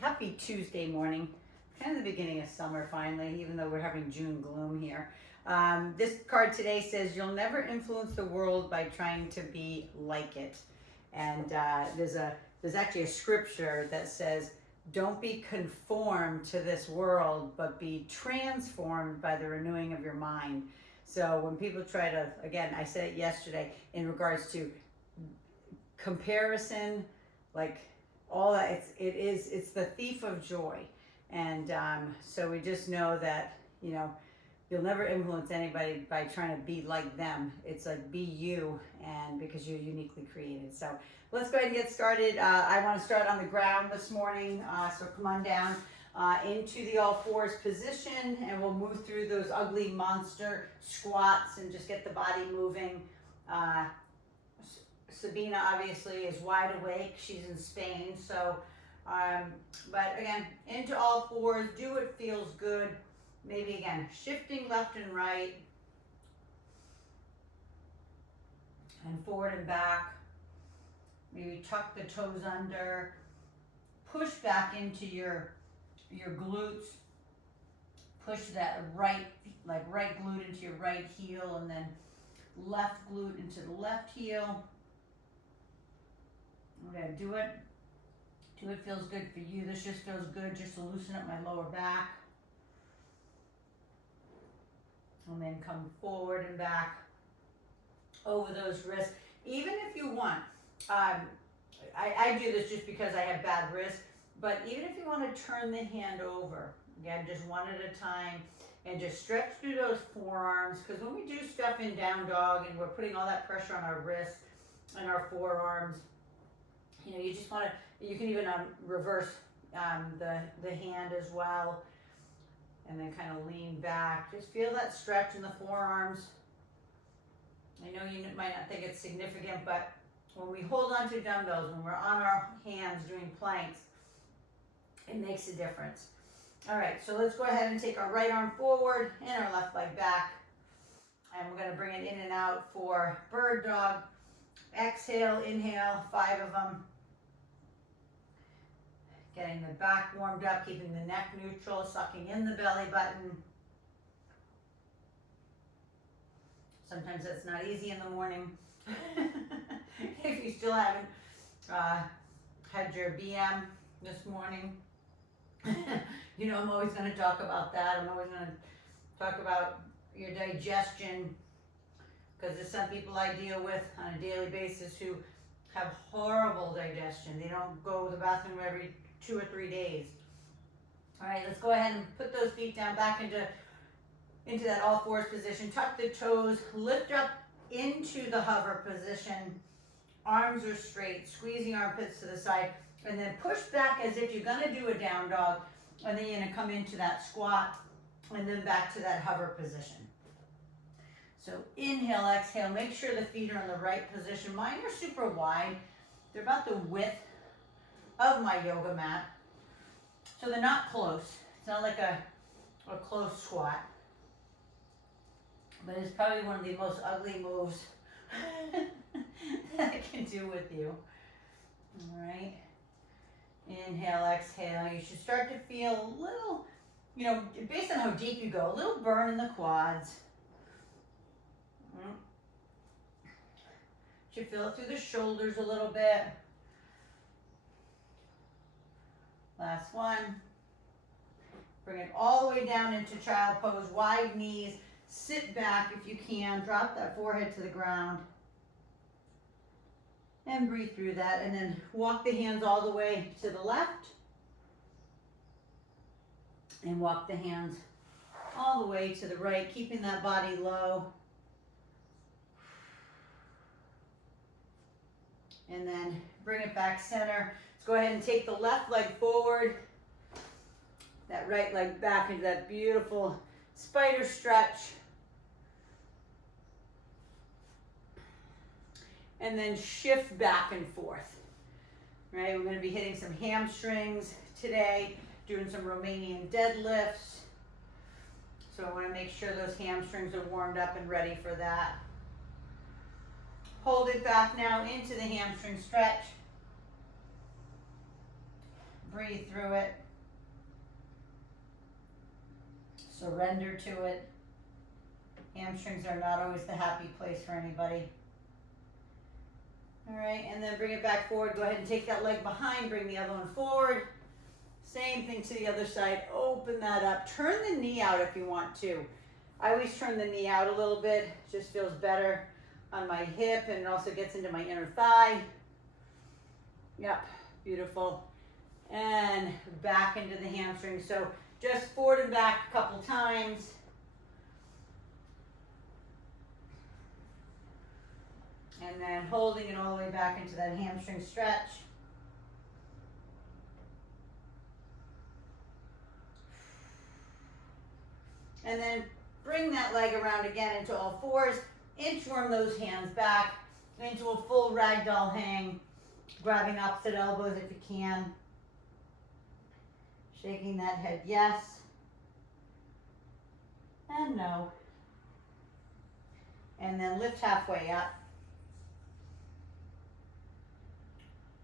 Happy Tuesday morning. Kind of the beginning of summer finally, even though we're having June gloom here. This card today says you'll never influence the world by trying to be like it. And there's actually a scripture that says, don't be conformed to this world, but be transformed by the renewing of your mind. So when people try to, again, I said it yesterday in regards to comparison, like all that, it's the thief of joy. And so we just know that, you'll never influence anybody by trying to be like them. It's like, be you, and because you're uniquely created. So let's go ahead and get started. I want to start on the ground this morning. So come on down into the all fours position, and we'll move through those ugly monster squats and just get the body moving. Sabina obviously is wide awake. She's in Spain. So, but again, into all fours, do what feels good. Maybe again, shifting left and right, and forward and back. Maybe tuck the toes under, push back into your glutes, push that right glute into your right heel, and then left glute into the left heel. I'm gonna do it feels good for you. This just feels good just to loosen up my lower back. And then come forward and back over those wrists. Even if you want, I do this just because I have bad wrists, but even if you want to turn the hand over, again, just one at a time, and just stretch through those forearms, because when we do stuff in down dog and we're putting all that pressure on our wrists and our forearms, you just want to, you can even reverse the hand as well. And then kind of lean back. Just feel that stretch in the forearms. I know you might not think it's significant, but when we hold on to dumbbells, when we're on our hands doing planks, it makes a difference. All right, so let's go ahead and take our right arm forward and our left leg back. And we're going to bring it in and out for bird dog. Exhale, inhale, 5 of them. Getting the back warmed up, keeping the neck neutral, sucking in the belly button. Sometimes that's not easy in the morning. If you still haven't had your BM this morning, I'm always going to talk about that. I'm always going to talk about your digestion, because there's some people I deal with on a daily basis who have horrible digestion. They don't go to the bathroom every 2 or 3 days. All right, let's go ahead and put those feet down back into that all fours position. Tuck the toes, lift up into the hover position. Arms are straight, squeeze the armpits to the side, and then push back as if you're gonna do a down dog, and then you're gonna come into that squat, and then back to that hover position. So inhale, exhale, make sure the feet are in the right position. Mine are super wide. They're about the width of my yoga mat. So they're not close. It's not like a close squat. But it's probably one of the most ugly moves that I can do with you. All right. Inhale, exhale. You should start to feel a little, based on how deep you go, a little burn in the quads. Should feel it through the shoulders a little bit. Last one. Bring it all the way down into child pose, wide knees. Sit back if you can. Drop that forehead to the ground. And breathe through that. And then walk the hands all the way to the left. And walk the hands all the way to the right, keeping that body low. And then bring it back center. Let's go ahead and take the left leg forward. That right leg back into that beautiful spider stretch. And then shift back and forth. Right, we're going to be hitting some hamstrings today, doing some Romanian deadlifts. So I want to make sure those hamstrings are warmed up and ready for that. Hold it back now into the hamstring stretch. breathe through it. Surrender to it. Hamstrings are not always the happy place for anybody. All right, and then bring it back forward. Go ahead and take that leg behind, bring the other one forward. Same thing to the other side. Open that up. Turn the knee out if you want to. I always turn the knee out a little bit. Just feels better on my hip, and it also gets into my inner thigh. Yep, beautiful. And back into the hamstring. So just forward and back a couple times. And then holding it all the way back into that hamstring stretch. And then bring that leg around again into all fours. Inchworm those hands back into a full ragdoll hang. Grabbing opposite elbows if you can. Shaking that head yes. And no. And then lift halfway up.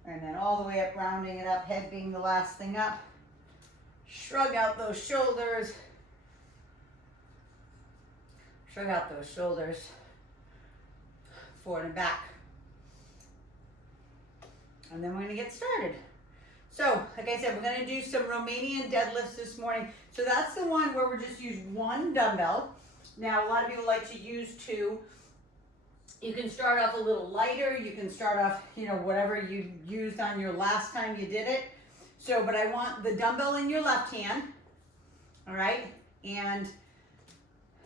And then all the way up, rounding it up, head being the last thing up. Shrug out those shoulders. Shrug out those shoulders. Forward and back. And then we're going to get started. So, like I said, we're going to do some Romanian deadlifts this morning. So that's the one where we're just use one dumbbell. Now, a lot of people like to use two. You can start off a little lighter. You can start off, whatever you used on your last time you did it. So, but I want the dumbbell in your left hand. All right. And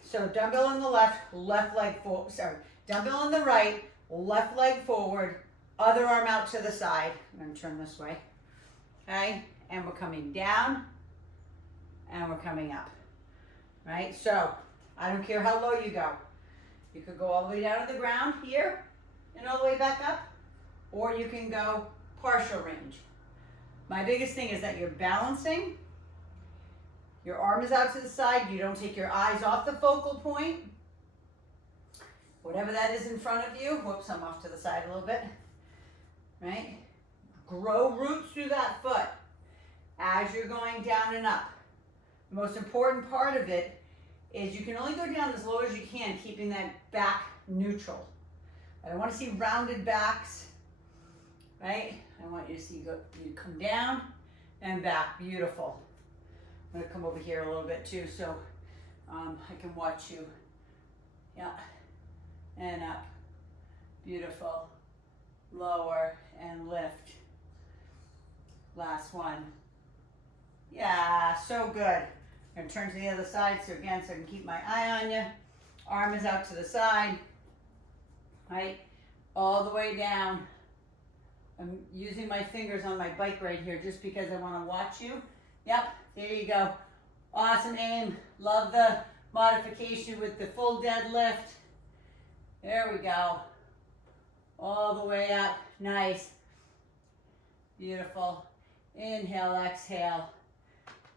so dumbbell in the left leg forward. Sorry, dumbbell in the right, left leg forward, other arm out to the side. I'm going to turn this way. Okay. And we're coming down and we're coming up. Right. So I don't care how low you go. You could go all the way down to the ground here and all the way back up, or you can go partial range. My biggest thing is that you're balancing. Your arm is out to the side. You don't take your eyes off the focal point. Whatever that is in front of you. Whoops, I'm off to the side a little bit. Right? Grow roots through that foot as you're going down and up. The most important part of it is you can only go down as low as you can, keeping that back neutral. I don't want to see rounded backs, right? I want you to see you come down and back. Beautiful. I'm going to come over here a little bit too, so I can watch you. Yeah, and up. Beautiful. Lower and lift. Last one. Yeah, so good. I'm going to turn to the other side, so again, so I can keep my eye on you. Arm is out to the side, right? All the way down. I'm using my fingers on my bike right here just because I want to watch you. Yep, there you go. Awesome aim. Love the modification with the full deadlift. There we go. All the way up. Nice. Beautiful. Inhale, exhale.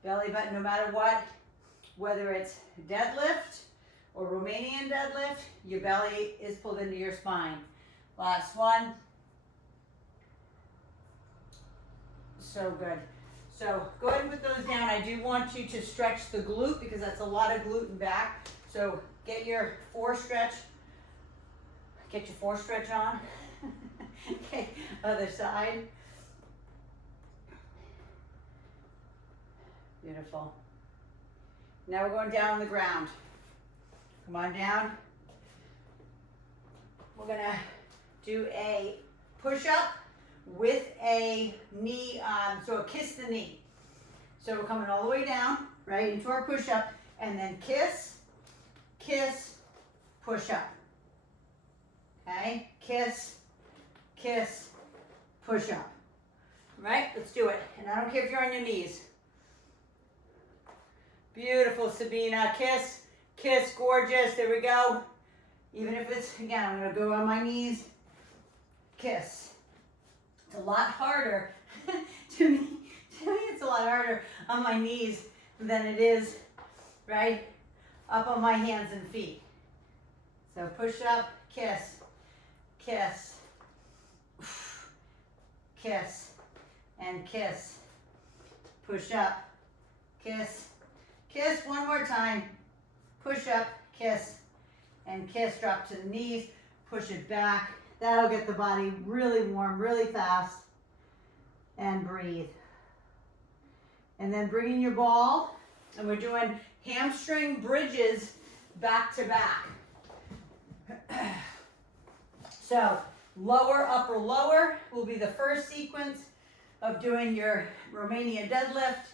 Belly button, no matter what, whether it's deadlift or Romanian deadlift, your belly is pulled into your spine. Last one. So good. So go ahead and put those down. I do want you to stretch the glute because that's a lot of glute and back. So get your fore stretch. Get your fore stretch on. Okay, other side. Beautiful. Now we're going down on the ground. Come on down. We're gonna do a push-up with a knee, so a kiss the knee. So we're coming all the way down, right, into our push-up, and then kiss, kiss, push-up. Okay, kiss, kiss, push-up. Right, let's do it. And I don't care if you're on your knees. Beautiful, Sabina. Kiss, kiss, gorgeous. There we go. Even if it's, again, I'm going to go on my knees. Kiss. It's a lot harder. to me, it's a lot harder on my knees than it is, right, up on my hands and feet. So push up, kiss, kiss, kiss, and kiss, push up, kiss, kiss, one more time, push up, kiss, and kiss, drop to the knees, push it back. That'll get the body really warm, really fast, and breathe. And then bring in your ball, and we're doing hamstring bridges back to back. So lower, upper, lower will be the first sequence of doing your Romanian deadlift,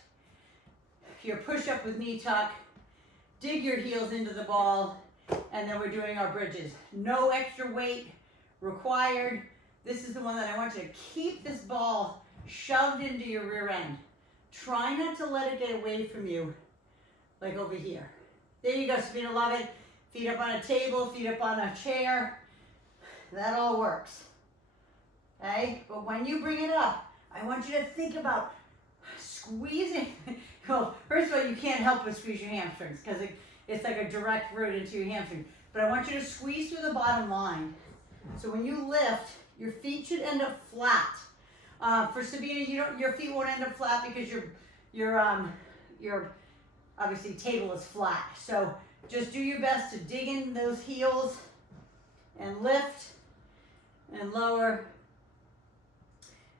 your push-up with knee tuck, dig your heels into the ball, and then we're doing our bridges. No extra weight required. This is the one that I want you to keep this ball shoved into your rear end. Try not to let it get away from you, like over here. There you go, Sabina, love it. Feet up on a table, feet up on a chair. That all works, okay? But when you bring it up, I want you to think about squeezing. Well, first of all, you can't help but squeeze your hamstrings because it's like a direct route into your hamstring. But I want you to squeeze through the bottom line. So when you lift, your feet should end up flat. For Sabina, your feet won't end up flat because your obviously table is flat. So just do your best to dig in those heels and lift and lower.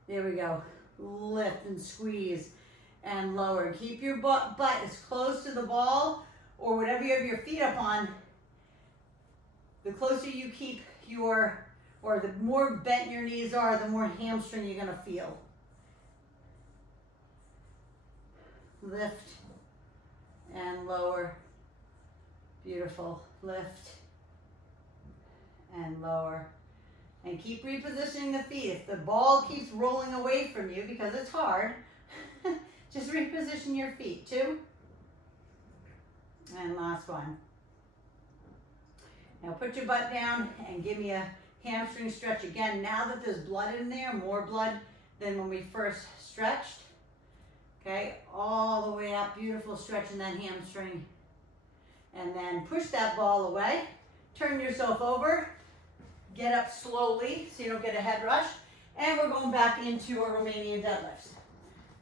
There we go. Lift and squeeze and lower. Keep your butt as close to the ball or whatever you have your feet up on. The closer you keep or the more bent your knees are, the more hamstring you're going to feel. Lift and lower. Beautiful. Lift and lower. And keep repositioning the feet. If the ball keeps rolling away from you, because it's hard, just reposition your feet. 2. And last one. Now put your butt down and give me a hamstring stretch again. Now that there's blood in there, more blood than when we first stretched. Okay, all the way up, beautiful stretch in that hamstring. And then push that ball away. Turn yourself over. Get up slowly so you don't get a head rush. And we're going back into our Romanian deadlifts.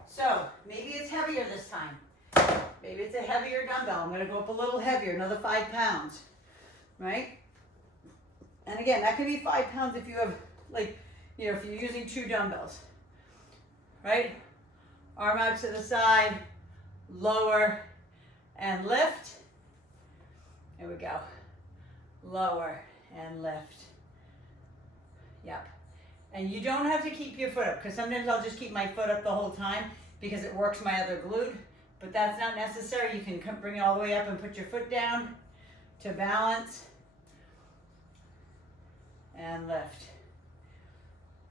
So maybe it's heavier this time. Maybe it's a heavier dumbbell. I'm going to go up a little heavier, another 5 pounds. Right? And again, that could be 5 pounds if you have, like, if you're using 2 dumbbells. Right? Arm out to the side, lower, and lift. There we go. Lower and lift. Yep. And you don't have to keep your foot up, because sometimes I'll just keep my foot up the whole time because it works my other glute, but that's not necessary. You can bring it all the way up and put your foot down to balance and lift.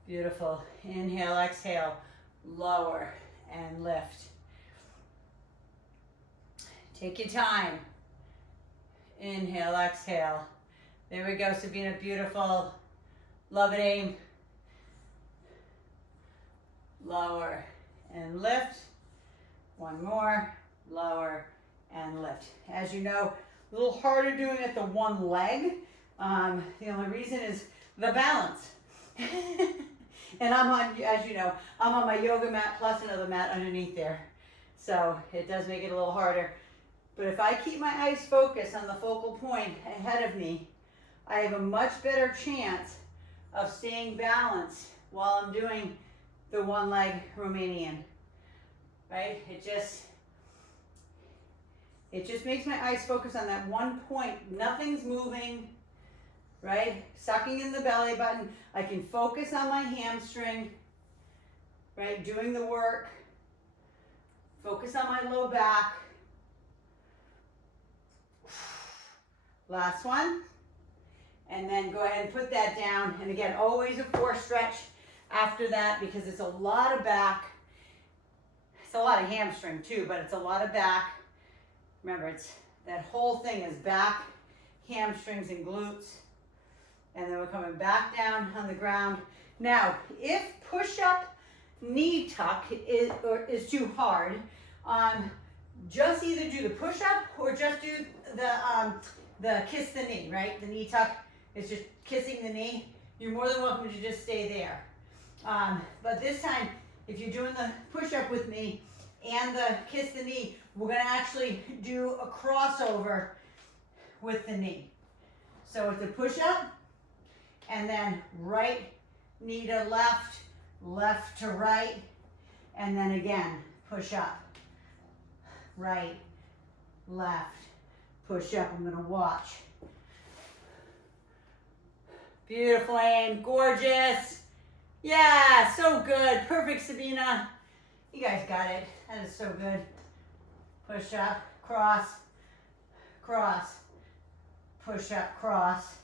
Beautiful. Inhale, exhale, lower and lift. Take your time. Inhale, exhale. There we go, Sabina, beautiful. Love it, aim. Lower and lift. One more, lower and lift. As you know, a little harder doing it the one leg. The only reason is the balance. And I'm on, as you know, I'm on my yoga mat plus another mat underneath there. So it does make it a little harder. But if I keep my eyes focused on the focal point ahead of me, I have a much better chance of staying balanced while I'm doing the one leg Romanian. Right? It just makes my eyes focus on that one point. Nothing's moving. Right? Sucking in the belly button. I can focus on my hamstring. Right? Doing the work. Focus on my low back. Last one. And then go ahead and put that down. And again, always a 4 stretch after that because it's a lot of back. It's a lot of hamstring too, but it's a lot of back. Remember, it's that whole thing is back, hamstrings, and glutes. And then we're coming back down on the ground. Now, if push-up knee tuck is too hard, just either do the push-up or just do the kiss the knee, right? The knee tuck is just kissing the knee. You're more than welcome to just stay there. But this time, if you're doing the push-up with me, and the kiss the knee, we're gonna actually do a crossover with the knee. So it's a push up, and then right knee to left, left to right, and then again, push up, right, left, push up. I'm gonna watch. Beautiful aim, gorgeous. Yeah, so good, perfect, Sabina. You guys got it, that is so good. Push up, cross, cross, push up, cross,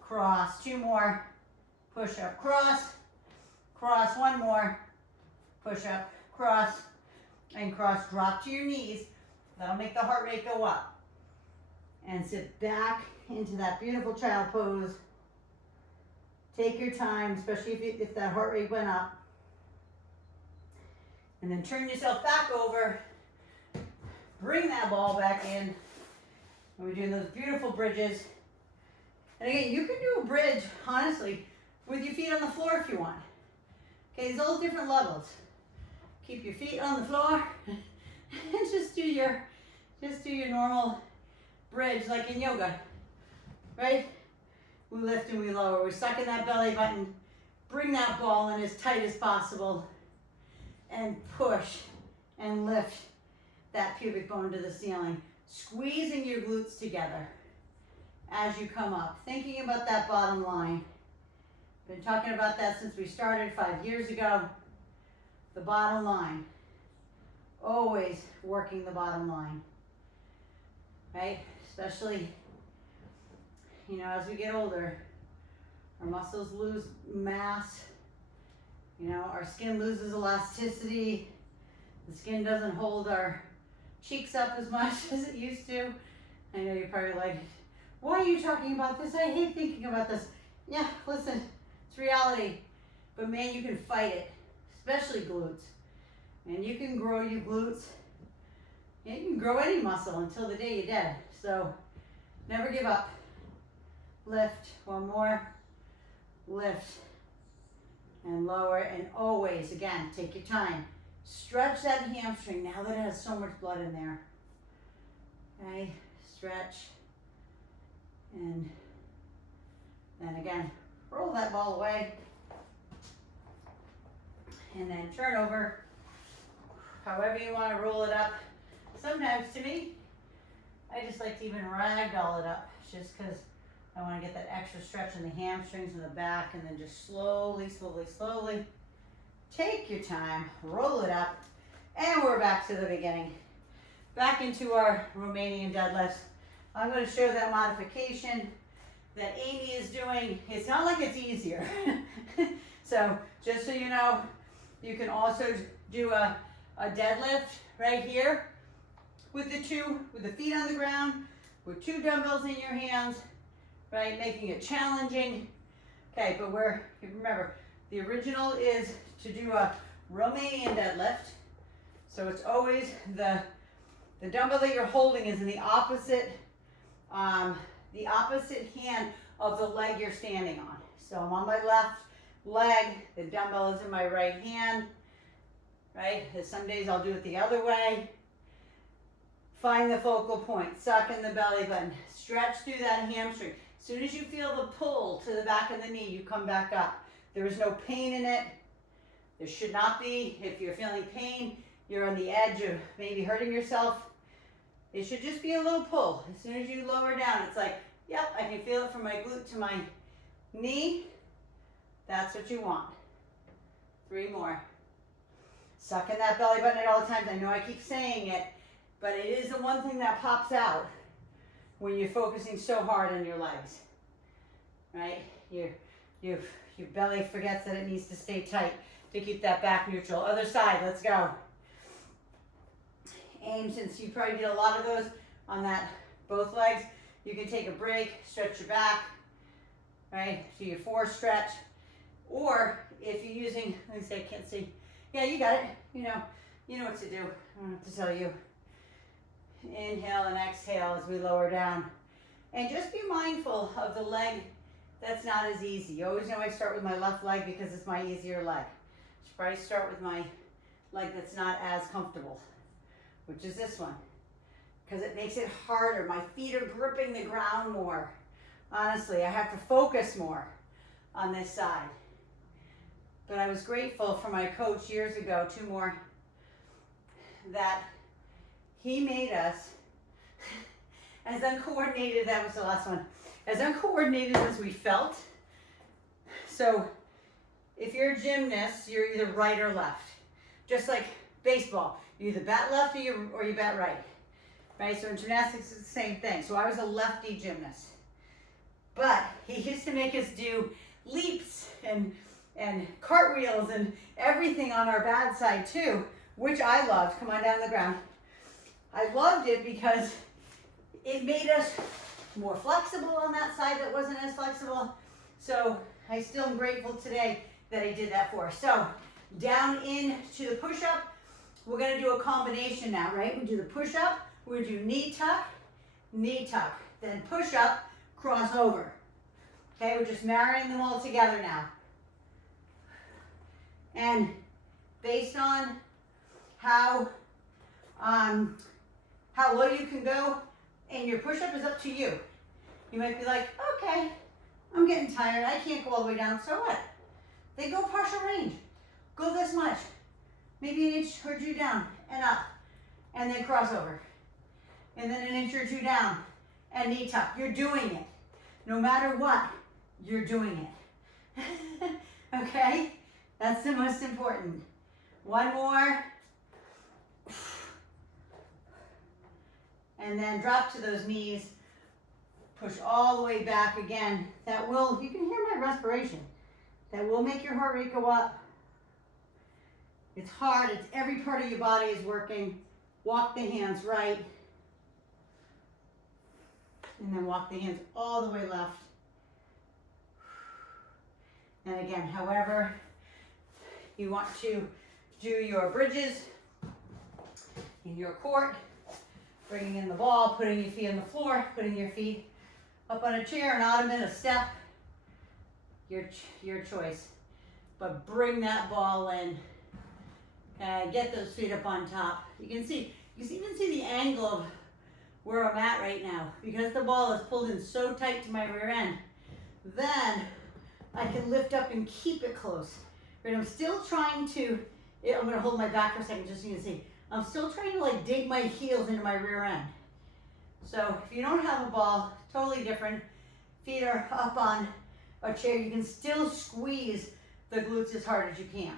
cross, 2 more, push up, cross, cross, 1 more, push up, cross, and cross, drop to your knees. That'll make the heart rate go up. And sit back into that beautiful child pose. Take your time, especially if that heart rate went up. And then turn yourself back over. Bring that ball back in. And we're doing those beautiful bridges. And again, you can do a bridge, honestly, with your feet on the floor if you want. Okay, there's all different levels. Keep your feet on the floor and just do your normal bridge like in yoga, right? We lift and we lower. We suck in that belly button. Bring that ball in as tight as possible and push and lift that pubic bone to the ceiling. Squeezing your glutes together as you come up. Thinking about that bottom line. Been talking about that since we started 5 years ago. The bottom line. Always working the bottom line. Right? Especially, you know, as we get older, our muscles lose mass. You know, our skin loses elasticity. The skin doesn't hold our cheeks up as much as it used to. I know you're probably like, why are you talking about this? I hate thinking about this. Yeah, listen, it's reality. But man, you can fight it, especially glutes. And you can grow your glutes. And you can grow any muscle until the day you're dead. So never give up. Lift, 1 more. Lift and lower, and always, again, take your time. Stretch that hamstring now that it has so much blood in there. Okay, stretch. And then again, roll that ball away. And then turn over. However you want to roll it up. Sometimes, to me, I just like to even ragdoll it up, just because I want to get that extra stretch in the hamstrings and the back, and then just slowly, slowly, slowly take your time, roll it up, and we're back to the beginning. Back into our Romanian deadlifts. I'm going to show that modification that Amy is doing. It's not like it's easier. So just so you know, you can also do a deadlift right here with the feet on the ground, with 2 dumbbells in your hands, right? Making it challenging. Okay, but remember, the original is to do a Romanian deadlift. So it's always the dumbbell that you're holding is in the opposite hand of the leg you're standing on. So I'm on my left leg, the dumbbell is in my right hand, right? Some days I'll do it the other way. Find the focal point, suck in the belly button, stretch through that hamstring. As soon as you feel the pull to the back of the knee, you come back up. There is no pain in it. There should not be. If you're feeling pain, you're on the edge of maybe hurting yourself. It should just be a little pull. As soon as you lower down, it's like, yep, I can feel it from my glute to my knee. That's what you want. 3 more. Suck in that belly button at all times. I know I keep saying it, but it is the one thing that pops out when you're focusing so hard on your legs, right? Your belly forgets that it needs to stay tight to keep that back neutral. Other side, let's go. Aim, since you probably did a lot of those on that, both legs, you can take a break, stretch your back, right? Do your 4 stretch. Or if you're using, let me see, I can't see. Yeah, you got it. You know what to do. I don't have to tell you. Inhale and exhale as we lower down. And just be mindful of the leg that's not as easy. You always know I start with my left leg because it's my easier leg. Should probably start with my leg that's not as comfortable, which is this one, because it makes it harder. My feet are gripping the ground more. Honestly, I have to focus more on this side. But I was grateful for my coach years ago, 2 more, that he made us as uncoordinated, that was the last one, as uncoordinated as we felt. So if you're a gymnast, you're either right or left. Just like baseball, you either bat left or you bat right. Right? So in gymnastics, it's the same thing. So I was a lefty gymnast. But he used to make us do leaps and cartwheels and everything on our bad side too, which I loved. Come on down the ground. I loved it because it made us more flexible on that side that wasn't as flexible. So I still am grateful today that I did that for us. So down into the push-up. We're gonna do a combination now, right? We do the push-up, we do knee tuck, then push-up, cross over. Okay, we're just marrying them all together now. And based on how low you can go in your push-up is up to you. You might be like, okay, I'm getting tired, I can't go all the way down, so what? Then go partial range. Go this much. Maybe an inch or 2 down and up. And then cross over. And then an inch or 2 down and knee tuck. You're doing it. No matter what, you're doing it. Okay? That's the most important. 1 more. And then drop to those knees. Push all the way back again. That will, you can hear my respiration. That will make your heart rate go up. It's hard, it's every part of your body is working. Walk the hands right. And then walk the hands all the way left. And again, however you want to do your bridges in your court, bringing in the ball, putting your feet on the floor, putting your feet up on a chair, an ottoman, a step, your choice. But bring that ball in. Get those feet up on top. You can even see the angle of where I'm at right now. Because the ball is pulled in so tight to my rear end, then I can lift up and keep it close. Right, I'm still trying to, I'm gonna hold my back for a second just so you can see. I'm still trying to like dig my heels into my rear end. So if you don't have a ball, totally different. Feet are up on a chair, you can still squeeze the glutes as hard as you can.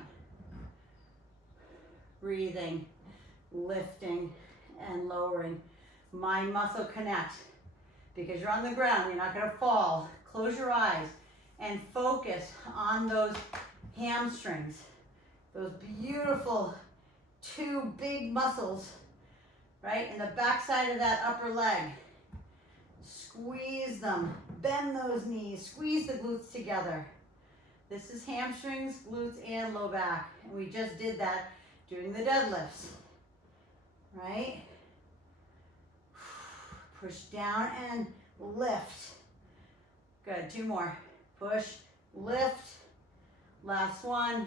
Breathing, lifting, and lowering. Mind muscle connect. Because you're on the ground, you're not gonna fall. Close your eyes and focus on those hamstrings. Those beautiful 2 big muscles, right? In the backside of that upper leg. Squeeze them, bend those knees, squeeze the glutes together. This is hamstrings, glutes, and low back. And we just did that doing the deadlifts, right? Push down and lift. Good, 2 more. Push, lift. Last one.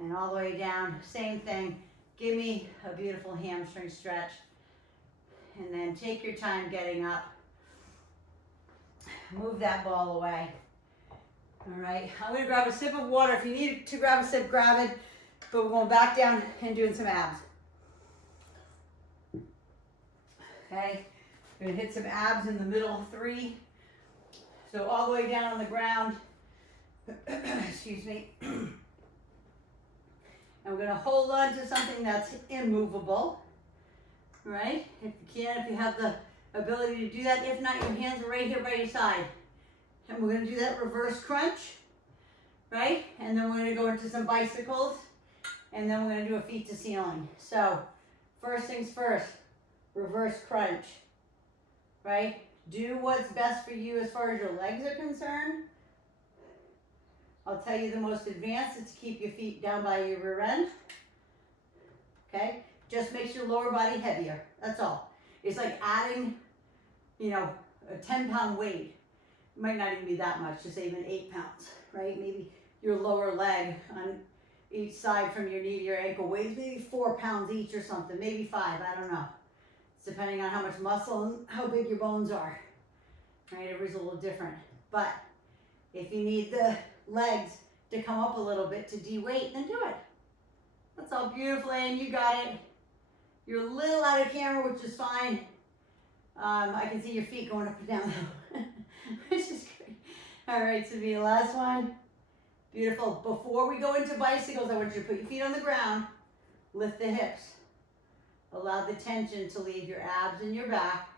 And all the way down, same thing. Give me a beautiful hamstring stretch. And then take your time getting up. Move that ball away. All right, I'm gonna grab a sip of water. If you need to grab a sip, grab it. But we're going back down and doing some abs. Okay, we're gonna hit some abs in the middle 3. So all the way down on the ground. Excuse me. And we're gonna hold on to something that's immovable. Right? If you can, if you have the ability to do that. If not, your hands are right here by your side. And we're gonna do that reverse crunch, right? And then we're gonna go into some bicycles, and then we're gonna do a feet to ceiling. So, first things first, reverse crunch, right? Do what's best for you as far as your legs are concerned. I'll tell you the most advanced is to keep your feet down by your rear end, okay? Just makes your lower body heavier, that's all. It's like adding, you know, a 10-pound weight. Might not even be that much, just even 8 pounds, right? Maybe your lower leg each side from your knee to your ankle. Weighs maybe 4 pounds each or something, maybe 5, I don't know. It's depending on how much muscle and how big your bones are. Right, everybody's a little different. But if you need the legs to come up a little bit to de-weight, then do it. That's all beautiful, and you got it. You're a little out of camera, which is fine. I can see your feet going up and down though, which is great. All right, Savia, last one. Beautiful. Before we go into bicycles, I want you to put your feet on the ground, lift the hips. Allow the tension to leave your abs and your back,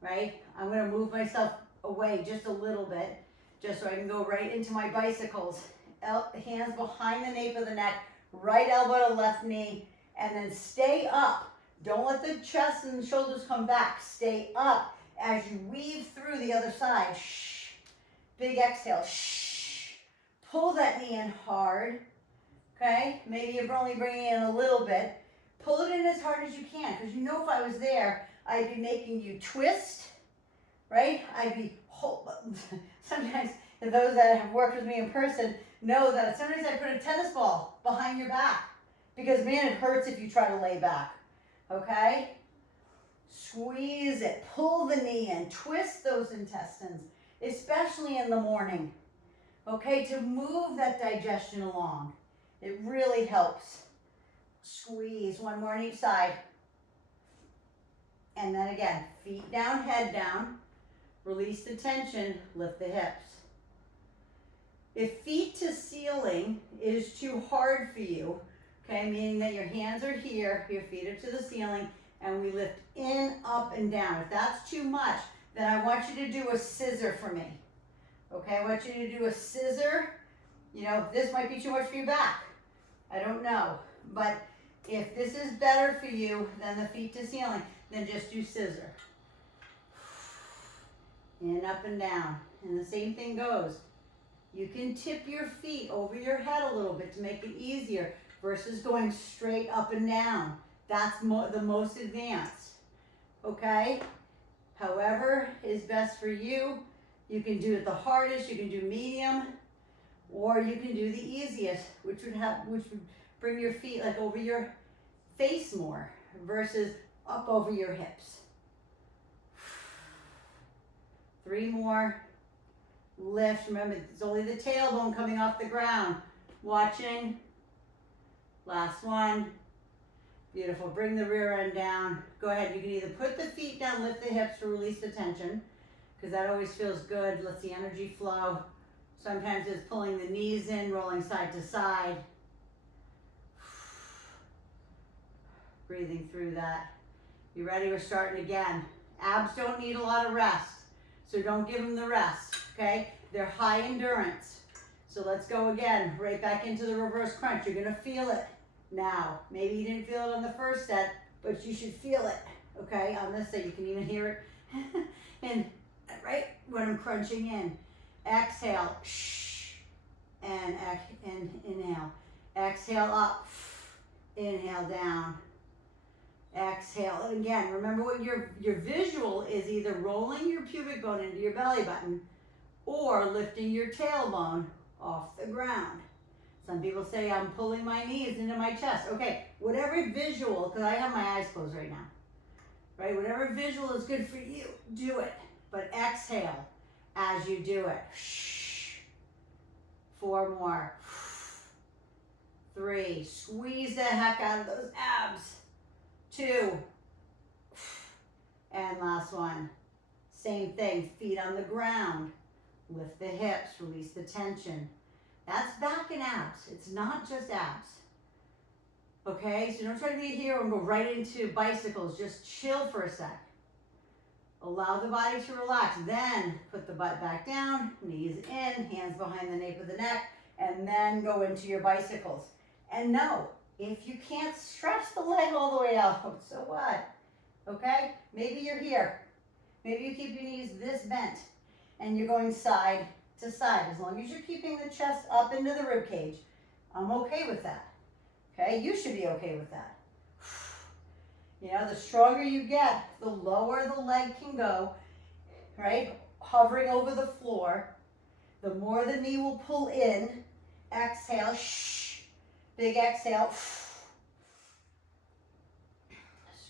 right? I'm gonna move myself away just a little bit, just so I can go right into my bicycles. Hands behind the nape of the neck, right elbow to left knee, and then stay up. Don't let the chest and the shoulders come back. Stay up as you weave through the other side. Shh. Big exhale. Shh. Pull that knee in hard. Okay? Maybe you're only bringing it in a little bit. Pull it in as hard as you can, because you know if I was there, I'd be making you twist, right? I'd be, sometimes those that have worked with me in person know that sometimes I put a tennis ball behind your back, because man, it hurts if you try to lay back, okay? Squeeze it, pull the knee in, twist those intestines, especially in the morning, okay, to move that digestion along. It really helps. Squeeze, one more on each side. And then again, feet down, head down. Release the tension, lift the hips. If feet to ceiling is too hard for you, okay, meaning that your hands are here, your feet are to the ceiling, and we lift in, up, and down. If that's too much, then I want you to do a scissor for me. Okay, I want you to do a scissor. You know, this might be too much for your back. I don't know. But if this is better for you than the feet to ceiling, then just do scissor. In, up, and down. And the same thing goes. You can tip your feet over your head a little bit to make it easier versus going straight up and down. That's the most advanced. Okay? However is best for you. You can do it the hardest, you can do medium, or you can do the easiest, which would bring your feet like over your face more versus up over your hips. 3 more. Lift. Remember, it's only the tailbone coming off the ground. Watching. Last one. Beautiful. Bring the rear end down. Go ahead. You can either put the feet down, lift the hips to release the tension, because that always feels good. Lets the energy flow. Sometimes it's pulling the knees in, rolling side to side. Breathing through that. You ready? We're starting again. Abs don't need a lot of rest, so don't give them the rest, okay? They're high endurance. So let's go again, right back into the reverse crunch. You're gonna feel it now. Maybe you didn't feel it on the first set, but you should feel it, okay? On this side, you can even hear it. And right when I'm crunching in. Exhale, shh, and inhale. Exhale up, inhale down. Exhale, and again, remember what your visual is: either rolling your pubic bone into your belly button or lifting your tailbone off the ground. Some people say I'm pulling my knees into my chest. Okay, whatever visual, because I have my eyes closed right now, right? Whatever visual is good for you, do it. But exhale as you do it. Shh. 4 more. 3. Squeeze the heck out of those abs. 2. And last one. Same thing. Feet on the ground. Lift the hips. Release the tension. That's back and abs. It's not just abs. Okay? So don't try to be a hero and go right into bicycles. Just chill for a sec. Allow the body to relax. Then put the butt back down, knees in, hands behind the nape of the neck, and then go into your bicycles. And no, if you can't stretch the leg all the way out, so what? Okay? Maybe you're here. Maybe you keep your knees this bent and you're going side to side. As long as you're keeping the chest up into the rib cage, I'm okay with that. Okay? You should be okay with that. You know, the stronger you get, the lower the leg can go, right? Hovering over the floor. The more the knee will pull in. Exhale, shh. Big exhale.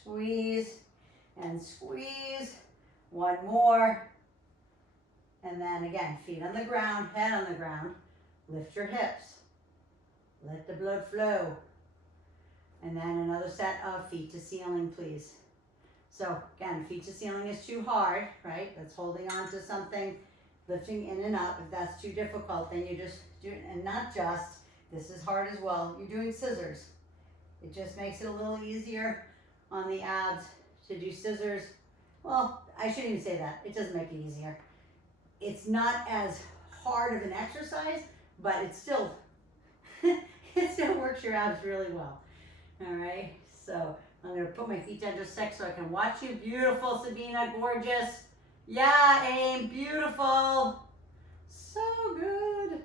Squeeze and squeeze. One more. And then again, feet on the ground, head on the ground. Lift your hips. Let the blood flow. And then another set of feet to ceiling, please. So again, feet to ceiling is too hard, right? That's holding on to something, lifting in and up. If that's too difficult, then you just do it, and not just, this is hard as well, you're doing scissors. It just makes it a little easier on the abs to do scissors. Well, I shouldn't even say that. It doesn't make it easier. It's not as hard of an exercise, but it still works your abs really well. All right, so I'm gonna put my feet down just a sec so I can watch you. Beautiful, Sabina, gorgeous. Yeah, Aim, beautiful. So good.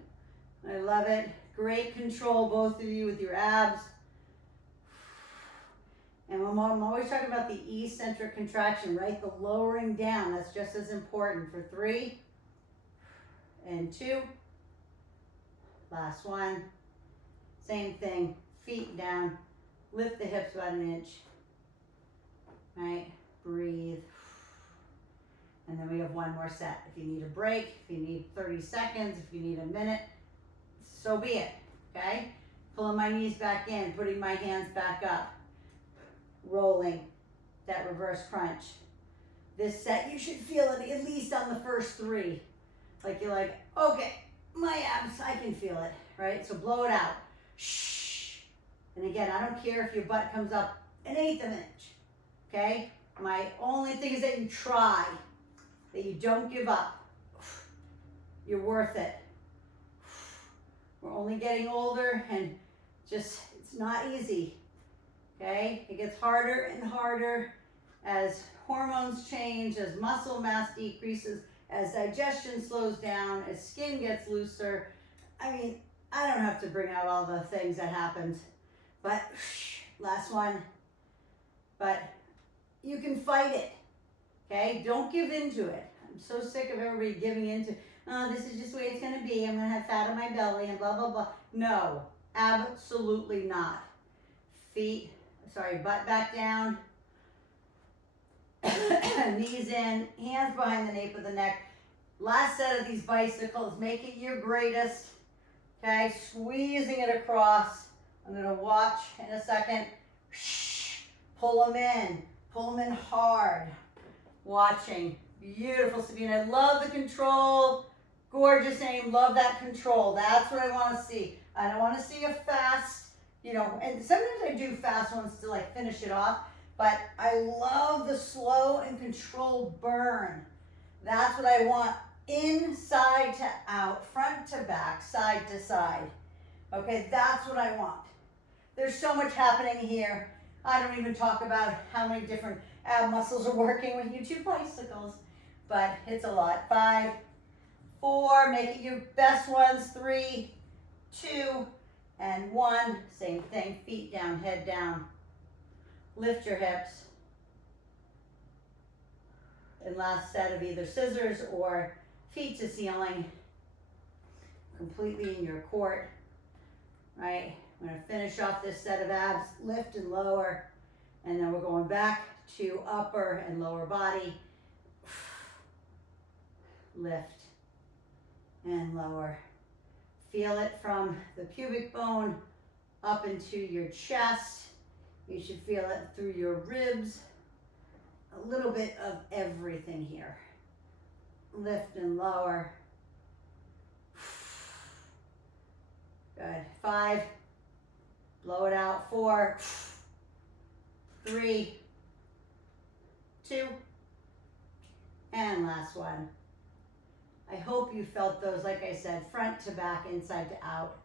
I love it. Great control, both of you, with your abs. And I'm always talking about the eccentric contraction, right? The lowering down, that's just as important for 3 and 2. Last one. Same thing, feet down. Lift the hips about an inch. Right? Breathe. And then we have one more set. If you need a break, if you need 30 seconds, if you need a minute, so be it. Okay? Pulling my knees back in, putting my hands back up. Rolling that reverse crunch. This set, you should feel it at least on the first 3. Like you're like, okay, my abs, I can feel it, right? So blow it out. Shh. And again, I don't care if your butt comes up 1/8 of an inch, okay? My only thing is that you try, that you don't give up. You're worth it. We're only getting older, and just, it's not easy. Okay, it gets harder and harder as hormones change, as muscle mass decreases, as digestion slows down, as skin gets looser. I mean, I don't have to bring out all the things that happened, but last one. But you can fight it, okay? Don't give in to it. I'm so sick of everybody giving into, oh, this is just the way it's gonna be. I'm gonna have fat on my belly and blah, blah, blah. No, absolutely not. Butt back down, knees in, hands behind the nape of the neck. Last set of these bicycles, make it your greatest, okay? Squeezing it across. I'm gonna watch in a second. Pull them in hard. Watching, beautiful, Sabina. I love the control, gorgeous Aim, love that control. That's what I wanna see. I don't wanna see a fast, and sometimes I do fast ones to like finish it off, but I love the slow and controlled burn. That's what I want, inside to out, front to back, side to side. Okay, that's what I want. There's so much happening here. I don't even talk about how many different ab muscles are working when you do bicycles, but it's a lot. 5, 4, make it your best ones. 3, 2, and 1, same thing, feet down, head down. Lift your hips. And last set of either scissors or feet to ceiling, completely in your court, right? I'm gonna finish off this set of abs, lift and lower, and then we're going back to upper and lower body. Lift and lower. Feel it from the pubic bone up into your chest. You should feel it through your ribs. A little bit of everything here. Lift and lower. Good. 5. Blow it out. 4, 3, 2, and last one. I hope you felt those, like I said, front to back, inside to out.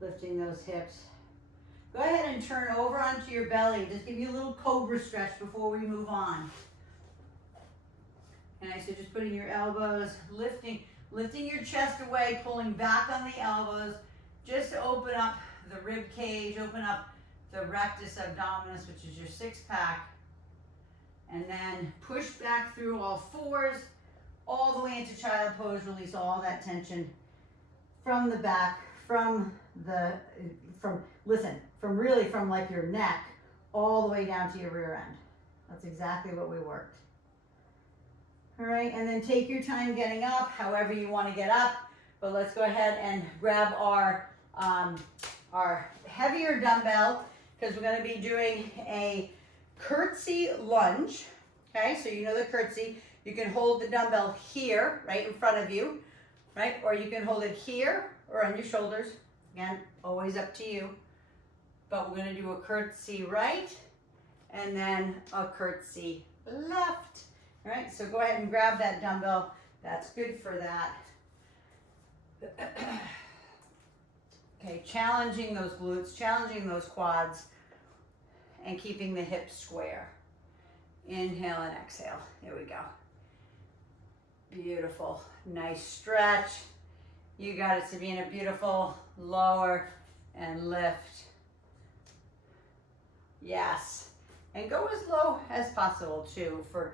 Lifting those hips. Go ahead and turn over onto your belly. Just give you a little cobra stretch before we move on. Okay, so just putting your elbows, lifting your chest away, pulling back on the elbows, just to open up the rib cage, open up the rectus abdominis, which is your 6-pack. And then push back through all 4s, all the way into child pose, release all that tension from the back, from really from like your neck all the way down to your rear end. That's exactly what we worked. All right, and then take your time getting up, however you want to get up. But let's go ahead and grab our heavier dumbbell, because we're going to be doing a curtsy lunge. Okay, so you know the curtsy. You can hold the dumbbell here, right in front of you, right? Or you can hold it here or on your shoulders. Again, always up to you. But we're going to do a curtsy right and then a curtsy left. All right, so go ahead and grab that dumbbell. That's good for that. Okay, challenging those glutes, challenging those quads, and keeping the hips square. Inhale and exhale. Here we go. Beautiful. Nice stretch. You got it, Sabina. Beautiful. Lower and lift. Yes. And go as low as possible too for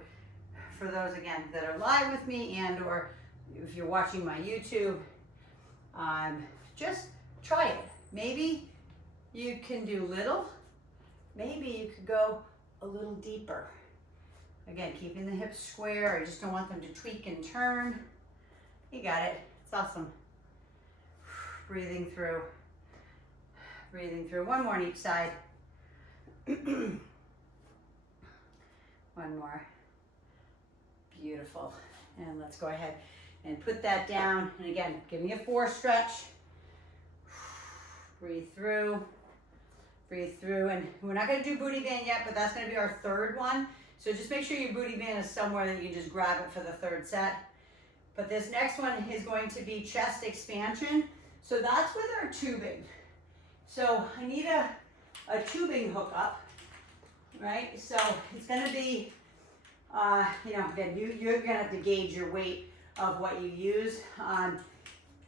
those, again, that are live with me, and or if you're watching my YouTube. Just try it. Maybe you can do little. Maybe you could go a little deeper. Again, keeping the hips square. I just don't want them to tweak and turn. You got it. It's awesome. Breathing through. Breathing through. One more on each side. One more. Beautiful. And let's go ahead and put that down. And again, give me a 4 stretch. Breathe through. Breathe through. And we're not going to do booty band yet, but that's going to be our 3rd one. So just make sure your booty band is somewhere that you just grab it for the 3rd set. But this next one is going to be chest expansion. So that's with our tubing. So I need a tubing hookup, right? So it's going to be, again, you're going to have to gauge your weight of what you use.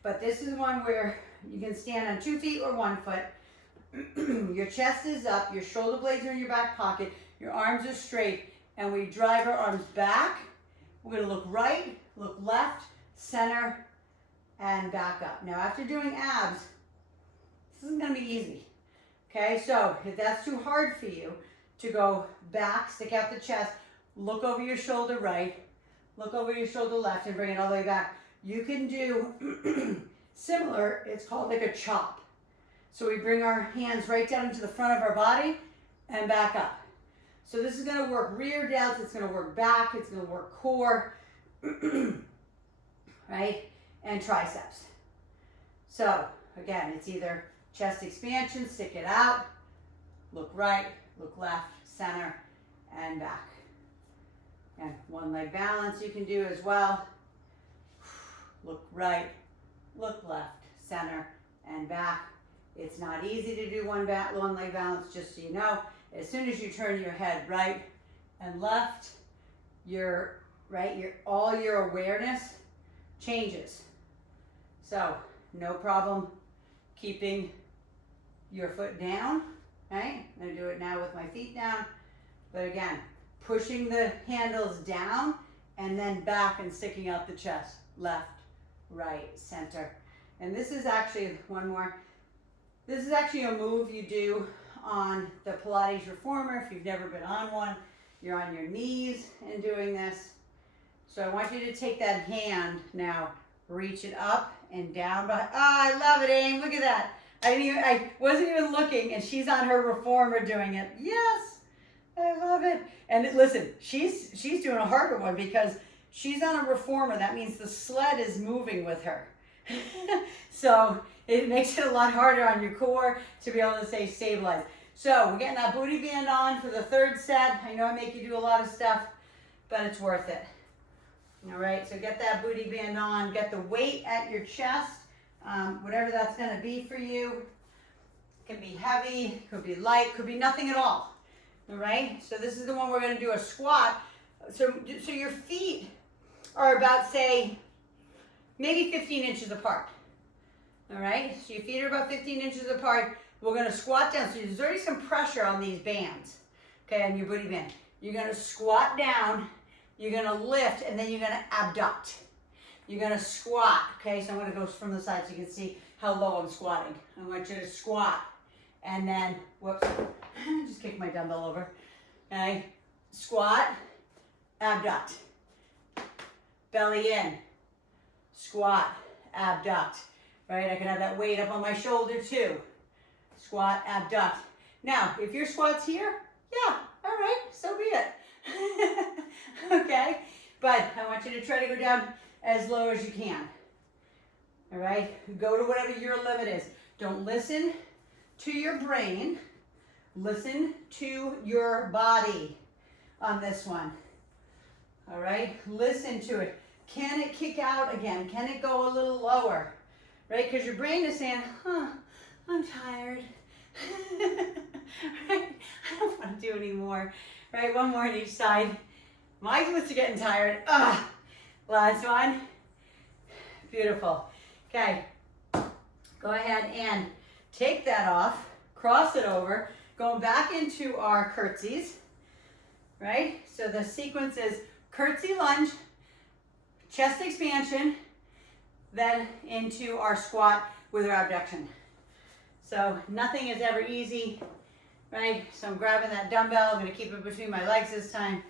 But this is one where you can stand on 2 feet or 1 foot. Your chest is up, your shoulder blades are in your back pocket, your arms are straight, and we drive our arms back. We're going to look right, look left, center, and back up. Now, after doing abs, this isn't going to be easy. Okay, so if that's too hard for you to go back, stick out the chest, look over your shoulder right, look over your shoulder left, and bring it all the way back. You can do similar, it's called like a chop. So we bring our hands right down into the front of our body and back up. So this is going to work rear delts, it's going to work back, it's going to work core, right? And triceps. So again, it's either chest expansion, stick it out, look right, look left, center, and back. And one leg balance you can do as well. Look right, look left, center, and back. It's not easy to do one leg balance, just so you know. As soon as you turn your head right and left, all your awareness changes. So no problem keeping your foot down, right? I'm gonna do it now with my feet down. But again, pushing the handles down and then back and sticking out the chest. Left, right, center. And this is actually, one more. This is actually a move you do on the Pilates Reformer. If you've never been on one, you're on your knees and doing this. So I want you to take that hand now, reach it up and down. I love it, Aim. Look at that. I wasn't even looking, and she's on her Reformer doing it. Yes, I love it. And listen, she's doing a harder one because she's on a Reformer. That means the sled is moving with her. So it makes it a lot harder on your core to be able to stay stabilized. So we're getting that booty band on for the 3rd set. I know I make you do a lot of stuff, but it's worth it. All right, so get that booty band on, get the weight at your chest, whatever that's going to be for you. It can be heavy, could be light, could be nothing at all. All right, so this is the one we're going to do a squat. So your feet are about, say, maybe 15 inches apart. All right, so your feet are about 15 inches apart. We're going to squat down. So there's already some pressure on these bands, okay, on your booty band. You're going to squat down, you're going to lift, and then you're going to abduct. You're going to squat, okay? So I'm going to go from the side so you can see how low I'm squatting. I want you to squat and then, whoops, just kick my dumbbell over. Okay, squat, abduct, belly in, squat, abduct, right? I can have that weight up on my shoulder too. Squat, abduct. Now, if your squat's here, yeah, all right, so be it. Okay, but I want you to try to go down as low as you can. All right, go to whatever your limit is. Don't listen to your brain. Listen to your body on this one. All right, listen to it. Can it kick out again? Can it go a little lower? Right, because your brain is saying, I'm tired. Right? I don't want to do anymore. Right, one more on each side. My glutes are getting tired. Last one. Beautiful. Okay, go ahead and take that off, cross it over, going back into our curtsies, right? So the sequence is curtsy lunge, chest expansion, then into our squat with our abduction. So nothing is ever easy, right? So I'm grabbing that dumbbell, I'm gonna keep it between my legs this time,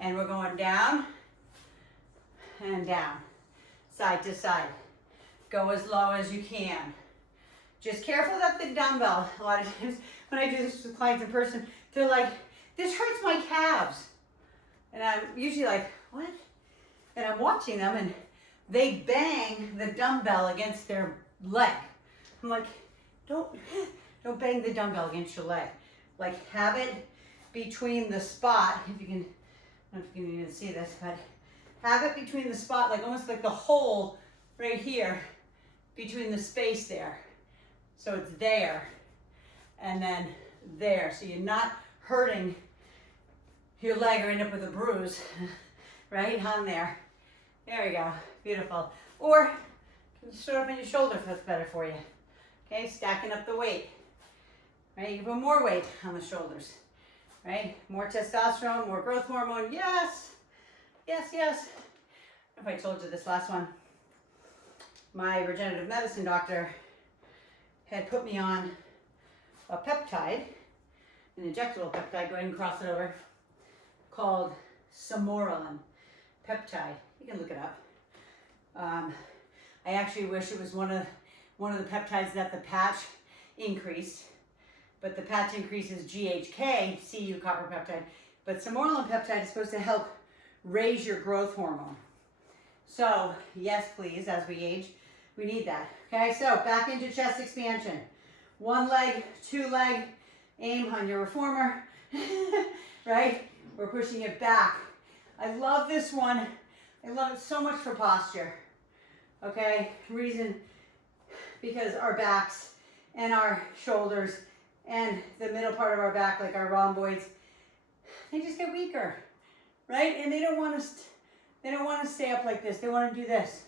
and we're going down and down, side to side. Go as low as you can. Just careful that the dumbbell, a lot of times when I do this with clients in person, they're like, this hurts my calves. And I'm usually like, what? And I'm watching them and they bang the dumbbell against their leg. I'm like, don't bang the dumbbell against your leg. Like have it between the spot, if you can, I don't know if you can even see this, but have it between the spot, like almost like the hole right here, between the space there. So it's there and then there. So you're not hurting your leg or end up with a bruise, right on there. There we go, beautiful. Or you can just throw it up on your shoulder if that's better for you. Okay, stacking up the weight, right? You can put more weight on the shoulders, right? More testosterone, more growth hormone, yes, yes, yes. I don't know if I told you this last one. My regenerative medicine doctor had put me on a peptide, an injectable peptide, go ahead and cross it over, called Samoralin peptide. You can look it up. I actually wish it was one of the peptides that the patch increased, but the patch increases GHK, Cu copper peptide, but Samoralin peptide is supposed to help raise your growth hormone. So yes, please, as we age, we need that. Okay, so back into chest expansion. One leg, two leg, aim on your reformer, right? We're pushing it back. I love this one. I love it so much for posture. Okay, reason, because our backs and our shoulders and the middle part of our back, like our rhomboids, they just get weaker, right? And they don't want to stay up like this. They want to do this,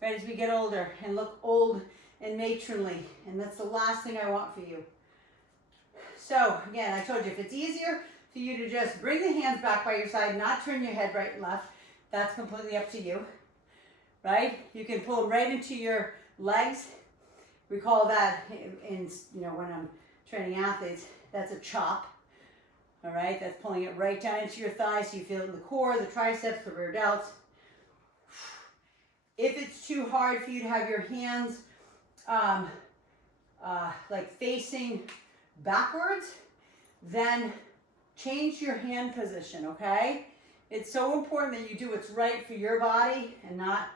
right, as we get older and look old and matronly. And that's the last thing I want for you. So again, I told you, if it's easier for you to just bring the hands back by your side, not turn your head right and left, that's completely up to you, right? You can pull them right into your legs. We call that, in when I'm training athletes, that's a chop. All right, that's pulling it right down into your thighs so you feel it in the core, the triceps, the rear delts. If it's too hard for you to have your hands like facing backwards, then change your hand position, okay? It's so important that you do what's right for your body and not,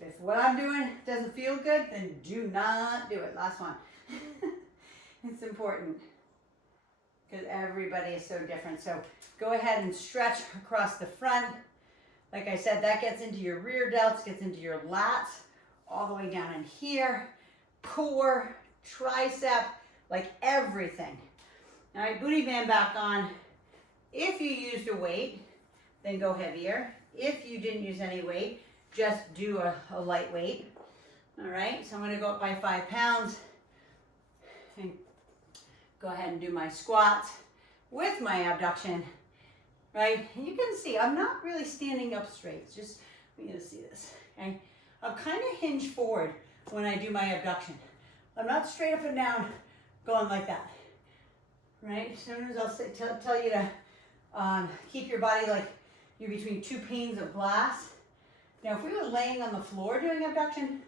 if what I'm doing doesn't feel good, then do not do it. Last one. It's important because everybody is so different. So go ahead and stretch across the front. Like I said, that gets into your rear delts, gets into your lats, all the way down in here, core, tricep, like everything. All right, booty band back on. If you used a weight, then go heavier. If you didn't use any weight, just do a light weight. All right, so I'm gonna go up by 5 pounds and go ahead and do my squats with my abduction, right? And you can see, I'm not really standing up straight. It's just, you're gonna see this, okay? I'm kind of hinged forward when I do my abduction. I'm not straight up and down going like that, right? Sometimes I'll say, tell you to keep your body like you're between two panes of glass. Now, if we were laying on the floor doing abduction,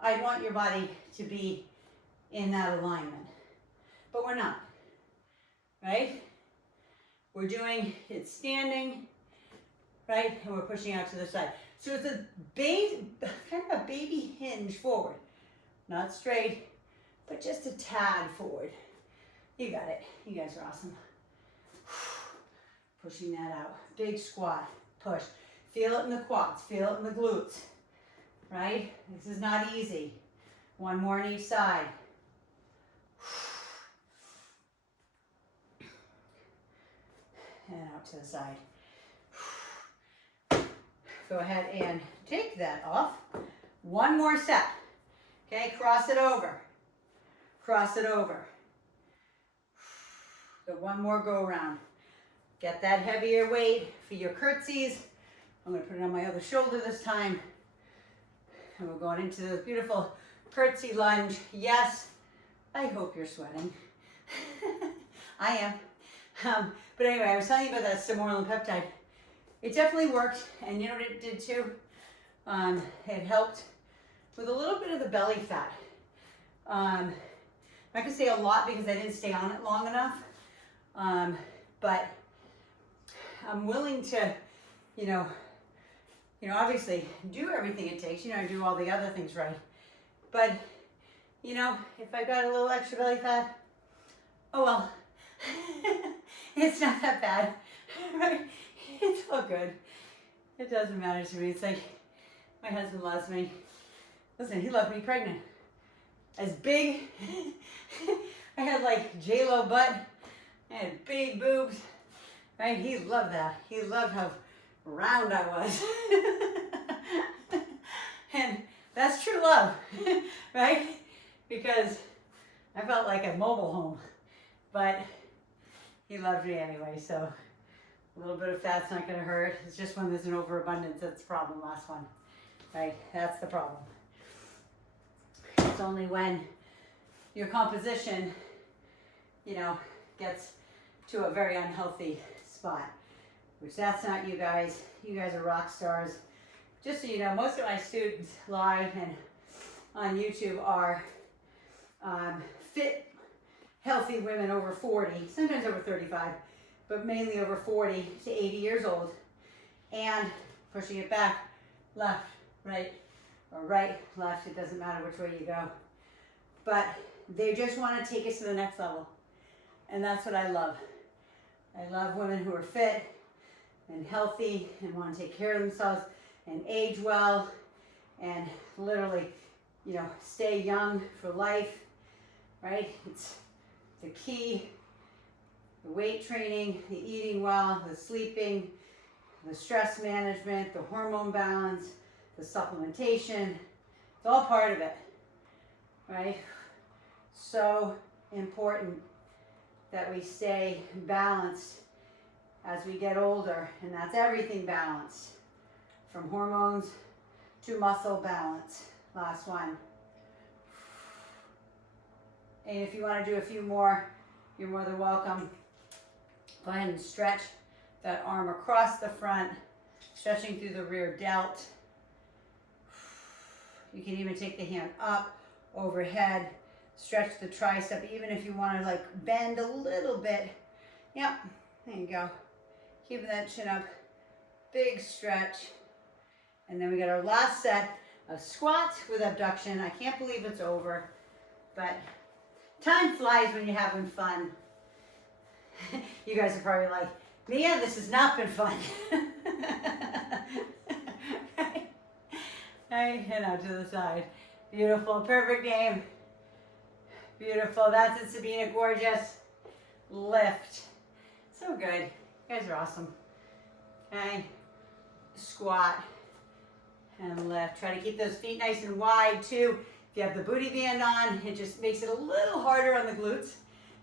I'd want your body to be in that alignment, but we're not, right? We're doing it standing, right? And we're pushing out to the side. So it's a kind of a baby hinge forward. Not straight, but just a tad forward. You got it. You guys are awesome. Pushing that out. Big squat. Push. Feel it in the quads. Feel it in the glutes. Right? This is not easy. One more on each side. And out to the side. Go ahead and take that off. One more set. Okay, cross it over. Cross it over. So one more go around. Get that heavier weight for your curtsies. I'm going to put it on my other shoulder this time. And we're going into the beautiful curtsy lunge. Yes, I hope you're sweating. I am. But anyway, I was telling you about that Stimorelin peptide. It definitely worked, and you know what it did too? It helped with a little bit of the belly fat. I'm not gonna say a lot because I didn't stay on it long enough, but I'm willing to, obviously do everything it takes, do all the other things right. But, if I got a little extra belly fat, oh well, it's not that bad, right? It's all good. It doesn't matter to me. It's like, my husband loves me. Listen, he loved me pregnant. As big, I had like J-Lo butt, I had big boobs, right? He loved that. He loved how round I was. And that's true love, right? Because I felt like a mobile home, but he loved me anyway, so a little bit of fat's not going to hurt. It's just when there's an overabundance that's the problem, last one, right? That's the problem. It's only when your composition, gets to a very unhealthy spot, which that's not you guys. You guys are rock stars. Just so you know, most of my students live and on YouTube are fit, healthy women over 40, sometimes over 35, but mainly over 40 to 80 years old, and pushing it back, left, right, or right, left, it doesn't matter which way you go. But they just want to take us to the next level. And that's what I love. I love women who are fit and healthy and want to take care of themselves and age well and literally, stay young for life, right? It's the key. The weight training, the eating well, the sleeping, the stress management, the hormone balance, the supplementation, it's all part of it, right? So important that we stay balanced as we get older, and that's everything balanced, from hormones to muscle balance. Last one. And if you want to do a few more, you're more than welcome. Go ahead and stretch that arm across the front, stretching through the rear delt. You can even take the hand up, overhead, stretch the tricep, even if you want to bend a little bit. Yep, there you go. Keep that chin up, big stretch. And then we got our last set of squats with abduction. I can't believe it's over, but time flies when you're having fun. You guys are probably like, Mia, this has not been fun. Right, and out to the side. Beautiful, perfect game. Beautiful, that's it, Sabina, gorgeous. Lift. So good, you guys are awesome. Okay, squat and lift. Try to keep those feet nice and wide too. If you have the booty band on, it just makes it a little harder on the glutes.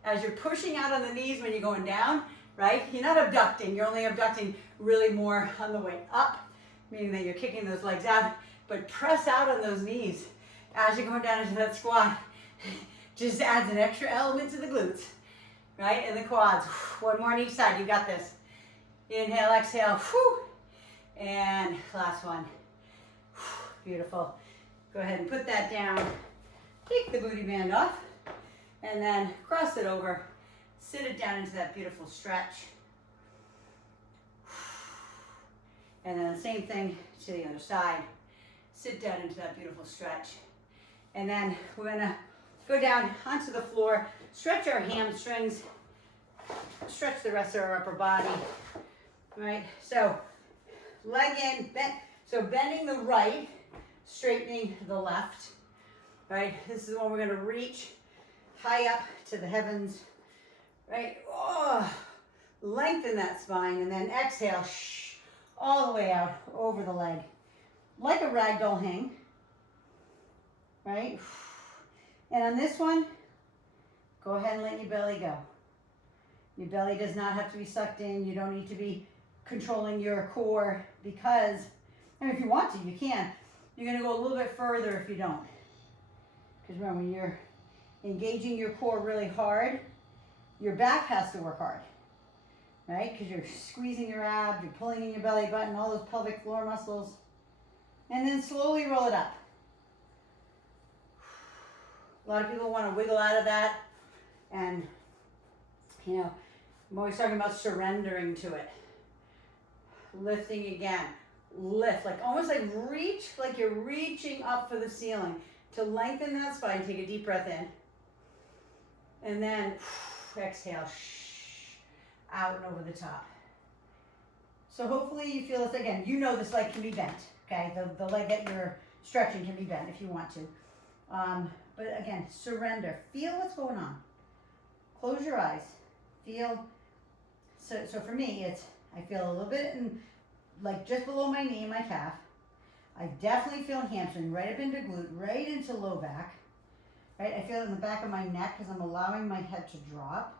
As you're pushing out on the knees when you're going down, right? You're not abducting, you're only abducting really more on the way up, meaning that you're kicking those legs out, but press out on those knees as you're going down into that squat, just adds an extra element to the glutes, right? And the quads. One more on each side. You got this. Inhale, exhale. Whew. And last one. Beautiful. Go ahead and put that down. Take the booty band off. And then cross it over. Sit it down into that beautiful stretch. And then the same thing to the other side. Sit down into that beautiful stretch. And then we're gonna go down onto the floor, stretch our hamstrings, stretch the rest of our upper body, right? So leg in, bend, so bending the right, straightening the left, right? This is when we're gonna reach high up to the heavens, right? Oh, lengthen that spine, and then exhale, all the way out over the leg, like a ragdoll hang, right? And on this one, go ahead and let your belly go. Your belly does not have to be sucked in. You don't need to be controlling your core because, I mean, if you want to, you can. You're gonna go a little bit further if you don't. Because remember, when you're engaging your core really hard, your back has to work hard, right? Because you're squeezing your abs, you're pulling in your belly button, all those pelvic floor muscles. And then slowly roll it up. A lot of people want to wiggle out of that, and you know, I'm always talking about surrendering to it. Lifting again, lift, like almost like reach, like you're reaching up for the ceiling to lengthen that spine. Take a deep breath in, and then exhale, out and over the top. So hopefully you feel this again. You know this leg can be bent, okay? The leg that you're stretching can be bent if you want to. But again, surrender. Feel what's going on. Close your eyes. Feel. So for me, it's, I feel a little bit in, like just below my knee and my calf. I definitely feel hamstring, right up into glute, right into low back. Right? I feel it in the back of my neck because I'm allowing my head to drop.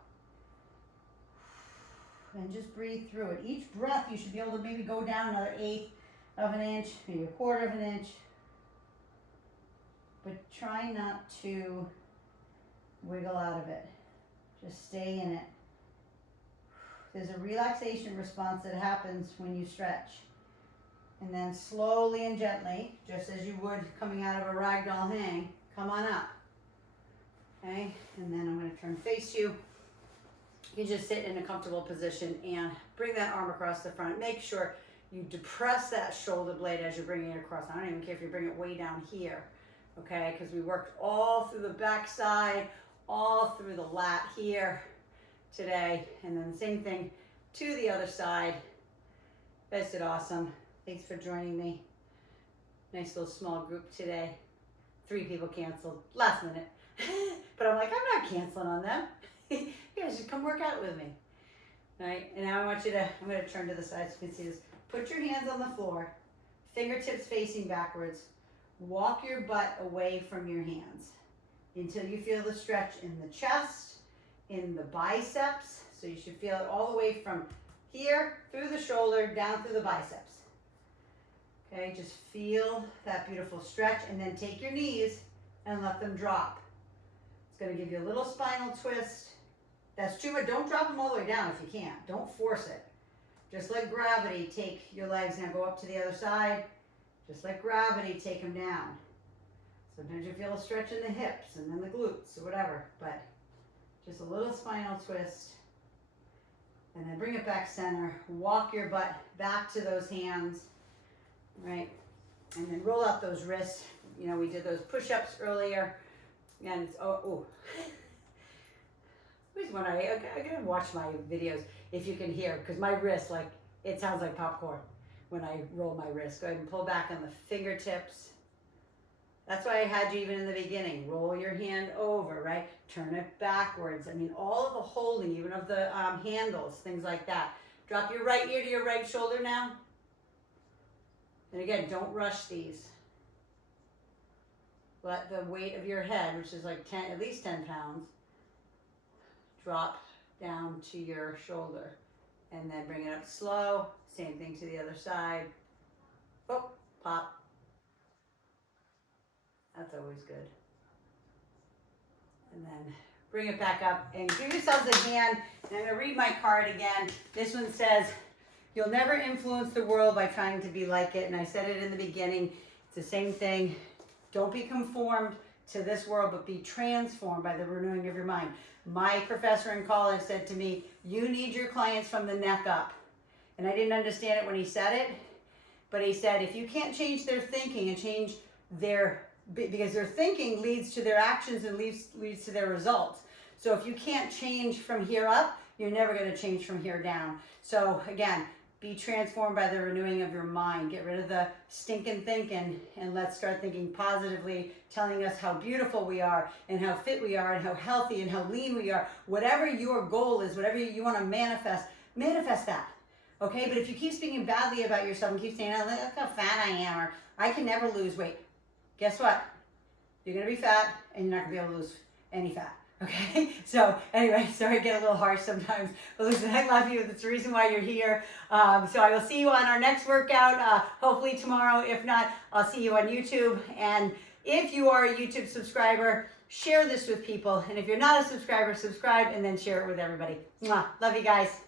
And just breathe through it. Each breath, you should be able to maybe go down another 1/8 of an inch, maybe 1/4 of an inch. But try not to wiggle out of it. Just stay in it. There's a relaxation response that happens when you stretch. And then slowly and gently, just as you would coming out of a ragdoll hang, come on up. Okay? And then I'm going to turn face you. You just sit in a comfortable position and bring that arm across the front. Make sure you depress that shoulder blade as you're bringing it across. I don't even care if you bring it way down here. Okay, because we worked all through the back side, all through the lat here today. And then the same thing to the other side. You guys did awesome. Thanks for joining me. Nice little small group today. 3 people canceled last minute. But I'm like, I'm not canceling on them. You guys should come work out with me. All right, and now I want you to, I'm going to turn to the side so you can see this. Put your hands on the floor, fingertips facing backwards. Walk your butt away from your hands until you feel the stretch in the chest, in the biceps. So you should feel it all the way from here, through the shoulder, down through the biceps. Okay, just feel that beautiful stretch, and then take your knees and let them drop. It's going to give you a little spinal twist. That's true, but don't drop them all the way down if you can't. Don't force it. Just let gravity take your legs. Now go up to the other side. Just let gravity take them down. Sometimes you feel a stretch in the hips and then the glutes or whatever, but just a little spinal twist. And then bring it back center. Walk your butt back to those hands, right? And then roll out those wrists. You know, we did those push-ups earlier. And it's, oh. Always when I gotta watch my videos if you can hear, because my wrist, like, it sounds like popcorn when I roll my wrist. Go ahead and pull back on the fingertips. That's why I had you even in the beginning. Roll your hand over, right? Turn it backwards. I mean, all of the holding, even of the handles, things like that. Drop your right ear to your right shoulder now. And again, don't rush these. Let the weight of your head, which is like at least 10 pounds, drop down to your shoulder. And then bring it up slow. Same thing to the other side. Oh, pop. That's always good. And then bring it back up and give yourselves a hand. And I'm going to read my card again. This one says, you'll never influence the world by trying to be like it. And I said it in the beginning. It's the same thing. Don't be conformed to this world, but be transformed by the renewing of your mind. My professor in college said to me, you need your clients from the neck up. And I didn't understand it when he said it, but he said, if you can't change their thinking and change their, because their thinking leads to their actions and leads to their results. So if you can't change from here up, you're never going to change from here down. So again, be transformed by the renewing of your mind. Get rid of the stinking thinking and let's start thinking positively, telling us how beautiful we are and how fit we are and how healthy and how lean we are. Whatever your goal is, whatever you want to manifest that. Okay? But if you keep speaking badly about yourself and keep saying, oh, look how fat I am, or I can never lose weight. Guess what? You're going to be fat and you're not going to be able to lose any fat. Okay, so anyway, sorry I get a little harsh sometimes, but listen, I love you. That's the reason why you're here. So I will see you on our next workout, hopefully tomorrow. If not, I'll see you on YouTube. And if you are a YouTube subscriber, share this with people. And if you're not a subscriber, subscribe and then share it with everybody. Mwah. Love you guys.